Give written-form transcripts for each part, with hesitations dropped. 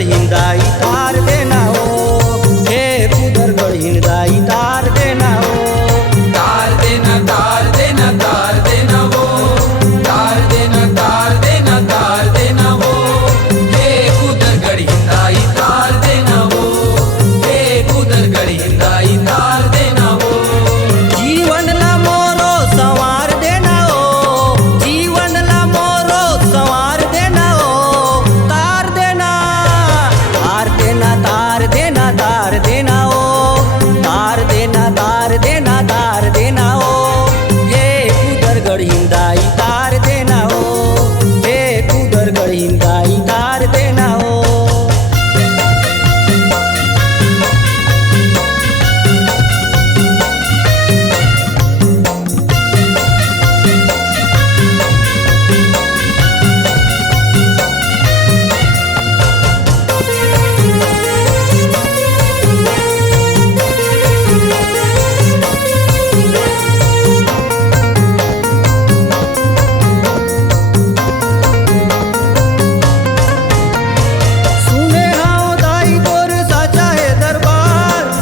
हिंदाई तार देना हो, हे कुदरगढ़ हिंदाई तार देना हो। तार देना तार देना तार देना वो, तार देना तार देना तार देना वो, हे कुदरगढ़ हिंदाई तार देना वो, हे कुदरगढ़ हिंदाई तार देना वो। जीवन ला मोरो संवार देना हो, जीवन ला मोरो संवार देना हो। तार देना तार देना तार देना तार देना हो, तार देना तार देना तार देना हो। हे कुदरगढ़ हिंदाई तार देना हो, हे कुदरगढ़ हिंदाई तार देना हो।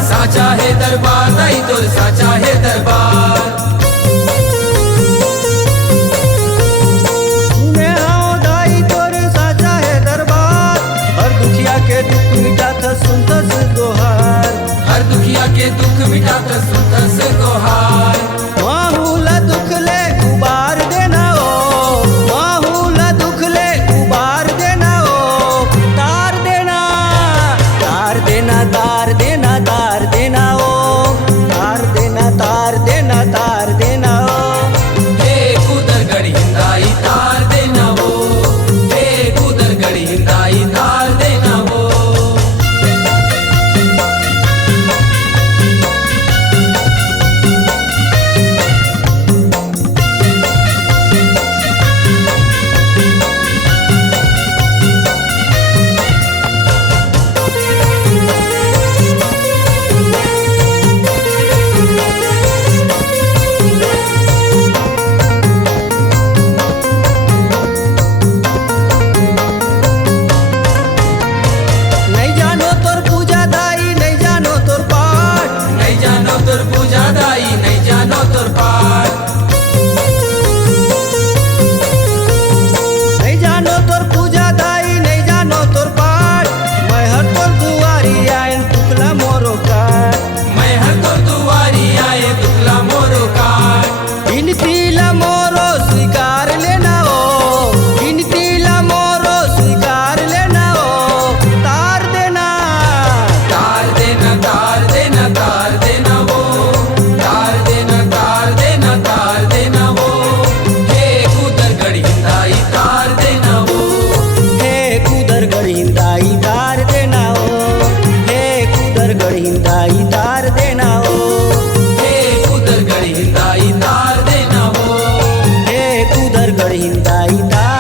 साचा है दरबार दाई तोर साचा है दरबार। सुने आओ दाई तोर साचा है दरबार। हर दुखिया के दुख मिटात सुनतस दोहार, हर दुखिया के दुख मिटात सुनतस दोहार। माहूला दुख ले उबार देना हो, माहूला दुख ले उबार देना हो। तार देना तार देना तार देना तार देना हो, तार देना तार देना तार देना हो। हे कुदरगढ़ हिंदाई तार देना वो, हे कुदरगढ़ हिंदाई तार देना वो। नहीं जानो तोर पूजा दाई, नहीं जानो तोर पाठ, नहीं जानो तोर पूजा दाई, नहीं जानो तोर पाठ। नहीं जानो तोर पूजा दाई, नहीं जानो तोर पाठ। मैं हर तोर दुआरी आयन टुकला मोरो काट, मैं हर तोर दुआरी आए दुखला मोरो काट। विनती ला मोरो स्वीकार लेना हो, विनती ला मोरो स्वीकार लेना हो। तार देना तार देना तार देना तार देना वो, तार देना तार देना तार देना वो, हे कुदरगढ़ हिंदाई तार देना वो। हे कुदरगढ़ हिंदाई तार देना हो, हे कुदरगढ़ हिंदाई तार देना हो। हे कुदरगढ़ हिंदाई तार देना वो, हे कुदरगढ़ हिंदाई तार